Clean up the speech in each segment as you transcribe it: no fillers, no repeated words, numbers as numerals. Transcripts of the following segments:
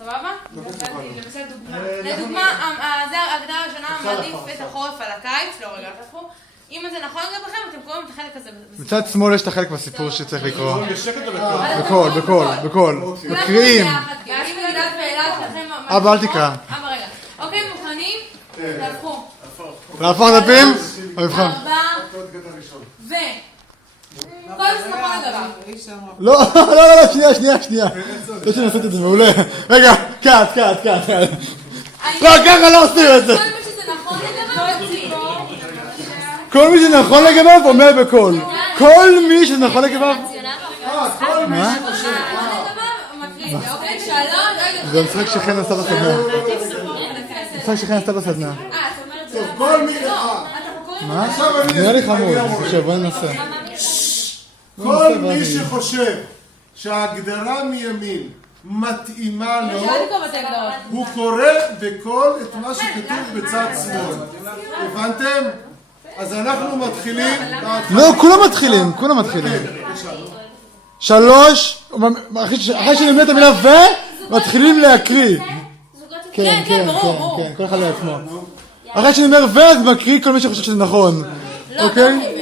סבבה? למשל דוגמה. לדוגמה, ההגדרה הראשונה מעדיף את החורף על הקיץ, לא רגע תפו. אם זה נכון גם לכם, אתם קוראים את החלק הזה. מצד שמאל יש את החלק בסיפור שצריך לקרוא. בקול. מקריאים. אבא, אל תקרא. אבא, רגע. אוקיי, מוכנים? תהפכו. להפוך דפים? ארבע. ו... כל זה נכון לגביו. לא, שנייה. יש לי לעשות את זה מעולה. רגע, קאט. לא, ככה לא עושים את זה. כל מי שזה נכון לגביו, כל מי שנכון לגביו אומר בקול. כל מי שנכון לגביו. מה? זה משחק שכן עשתה בסדנה. כל מי... מה? נראה לי חמוד, אני חושב, בוא ננסה. כל מי שחושב שההגדרה מימין מתאימה לו, הוא קורא בקול את מה שכתוב בצד שמאל. הבנתם? אז אנחנו מתחילים... לא, כולם מתחילים. 3, אחרי שנמנה את המילה ו, מתחילים להקריא. כן, כל אחד לעצמו. אחרי שאני אומר ו, אז מקריא כל מי שחושב שזה נכון. אוקיי?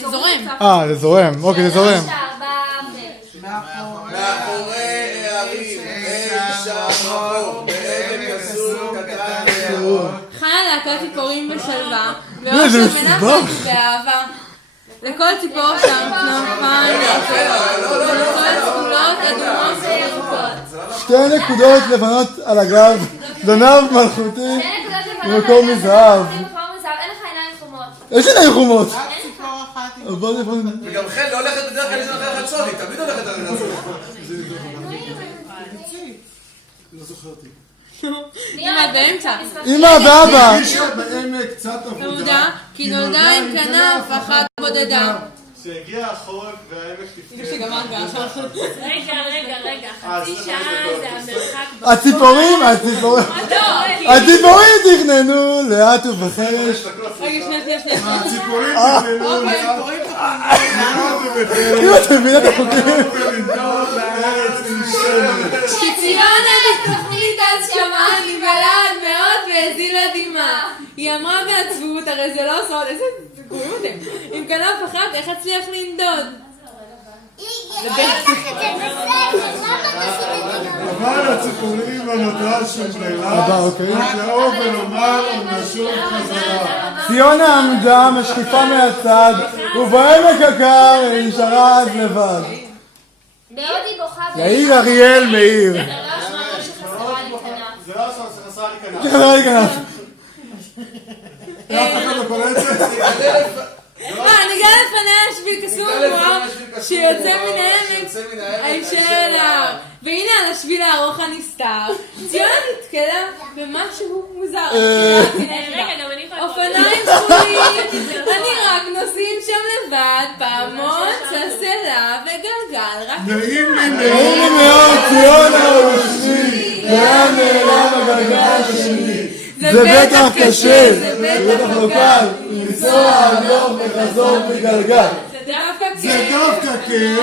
זה זורם. זה זורם. אוקיי, זה זורם. מאחורי הערים, שם בעמק הסור קטן חיה להקות ציפורים בשלווה, ואושר מנחת באהבה. לכל ציפור שם כנפיים, ולכל סגולות אדומות וירוקות. 2 נקודות לבנות על הגב, זנב מלכותי ומקור מזהב. אין לך עיניים חומות. יש עיניים חומות. וגם חן לא הולכת בדרך כלל לשאול אחרי חצוני, תמיד הולכת על זה. לא זוכרתי. אמא באמצע. אמא ואבא. אישה בעמק קצת עבודה. כי נולדה עם כנף אחת בודדה. שהגיע החורף והעמק תפנה. רגע, חצי שעה זה המרחק. הציפורים תכננו לאט ובחרש. רגע, שנייה. הציפורים תכננו לאט ובחרש. אם אתם מבינים את החוקים. ולנדוד לארץ עם שמש. שציונה לתוכנית אז שמעה נבלעת מאוד והזילה דמעה. היא אמרה בעצבות, הרי זה לא סוד, איזה קוראים אותם. עם כנף אחת, איך אצליח לנדוד? אבל הציפורים לא נותרה שום ברירה, להתלהוב ולומר נשוב חזרה. ציונה עמדה משקיפה מהצד, ובעמק הקר היא נשארה אז לבד. בעוד היא בוכה יאיר אריאל מאיר. זה לא אשמתו שחסרה לי כנף. זה לא שחסרה לי כנף. אף אחד לא קורא את זה? נגע לפניה שביל קסום שיוצא מן העמק הישר אל ההר. והנה על השביל הארוך הנסתר ציונה נתקלה במשהו מוזר. אופניים שחורים, אני רק נוסעים שם לבד, פעמון, סלסלה וגלגל. נעים לי מאוד, ציונה ובשביל, לאן נעלם הגלגל שלי. זה בטח קשה, זה בטח לא קל, לנסוע הלוך וחזור בגלגל. זה דווקא כיף,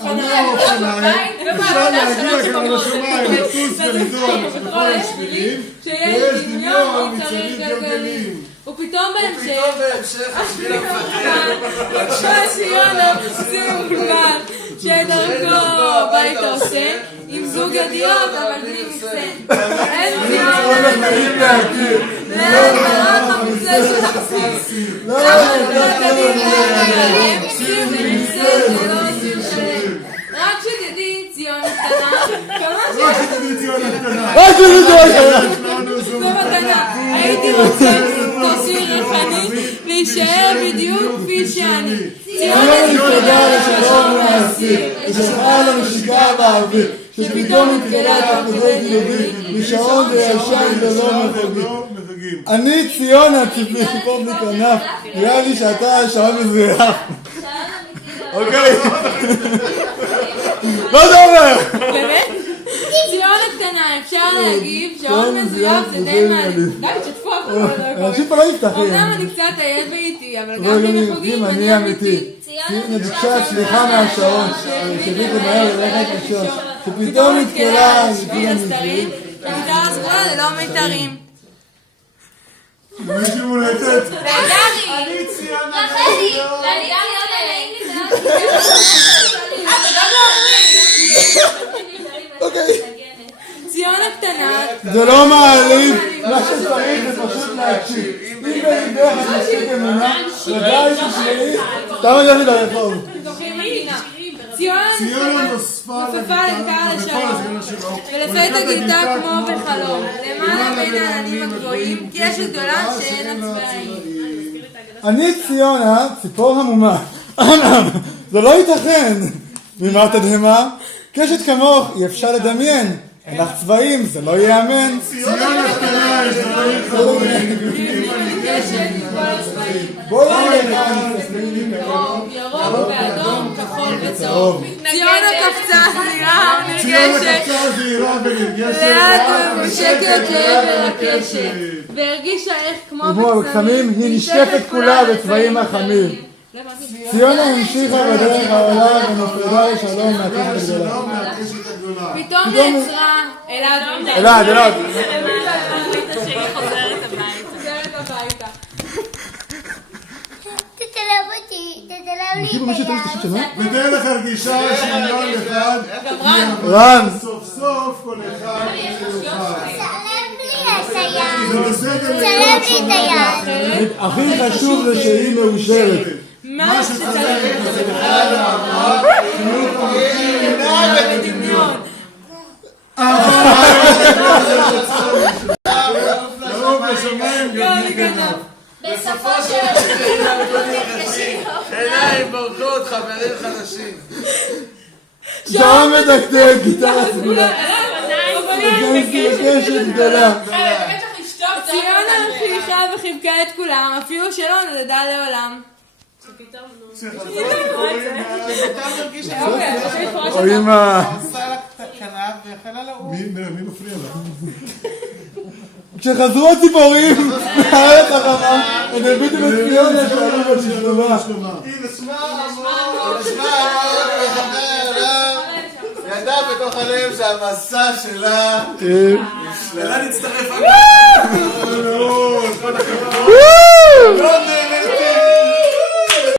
אומר האופניים, אפשר להגיע גם לשמיים, לטוס ולנסוע בכל השבילים, ויש דמיון מצריך גלגלים. ופתאום בהמשך, השביל המפתח, ציונה עושים מוגבל, שדרכו הביתה עושה, עם זוג ידיעות אבל בלי מקסה. אין ציונה להכיר, ואין מלאות המקסה של הפסיר. לא רק שתדעי ציונה קטנה, רק שתדעי ציונה קטנה. זו מתנה, הייתי רוצה תוציא רחני, להישאר בדיוק כפי שאני. ציונה נפרדה לשלום ולהסיר, ושלחה לנשיקה באוויר, שפתאום התגלה את הפקודות גלובי, משעון וישר ולא מפגים. אני ציונה ציפור בלי כנף, נראה לי שאתה שעון מזויף. אוקיי. לא דובר! באמת? ציונה קטנה, אפשר להגיב, שעון מזויף זה די מעניין. גם תשתפו אף אחד. אנשים פה לא נפתחים. אומנם אני קצת עייף ואיתי, אבל גם במחוגים אני אמיתי. ביקשה סליחה מהשעון, שביט מהר ללכת לישון, שפתאום נתקלה שביל הסתרים, במידה הסגולה ללא מיתרים. מישהו מולטת. אני ציונה. רחלי. אני ציונה נעים לי מאוד. ציונה קטנה. זה לא מעליב, מה שצריך זה פשוט להקשיב. אם בליבך את מספיק אמונה, ודאי ששמעי, סתם אני הולך לרחוב. ציונה נוספה לקהל השלום, ולפתע גילתה כמו בחלום, למעלה בין העננים הגבוהים, קשת גדולה שאין הצבעים. אני ציונה, ציפור המומה. זה לא ייתכן. ממה תדהמה? קשת כמוך אי אפשר לדמיין. אין לך צבעים, זה לא ייאמן. ציונה קטנה, יש דברים חמורים. קשת מכל הצבעים. בואי נראה. ירוק ואדום, כחול וצהוב. ציונה קפצה זהירה ונרגשת, לאט ומושקת לעבר הקשת, והרגישה איך כמו בקסמים היא נשקפת כולה בצבעים החמים. ציונה המשיכה בדרך העולה ונפרדה לשלום מהקשת הגדולה. פתאום נעצרה אלעד. החליטה שהיא חוזרת הביתה. תתלב אותי, תתלב לי את היד. בדרך הרגישה שמיליון אחד. רן. סוף סוף כל אחד. תצלם לי את היד. זה בסדר. תצלם לי את היד. הכי חשוב זה שהיא מאושרת. מה שצריך זה בכלל לעבוד. שיהיו חמושים עיניים ודמיון. לעוף לשמיים גם מכנף. בסופו של דבר. עיניים בורקות, חברים חדשים. שעון מדקדק, גיטרה סגולה. קשת גדולה. ציונה חייכה וחיבקה את כולם, אפילו שלא נדדה לעולם. או אמא. מי מפריע לך? כשחזרו הציפורים מהארץ החמה, הם הביטו בציונה שעלו בשלומה. ידע בתוך הלב שהמסע שלה נצטרף כל הכבוד.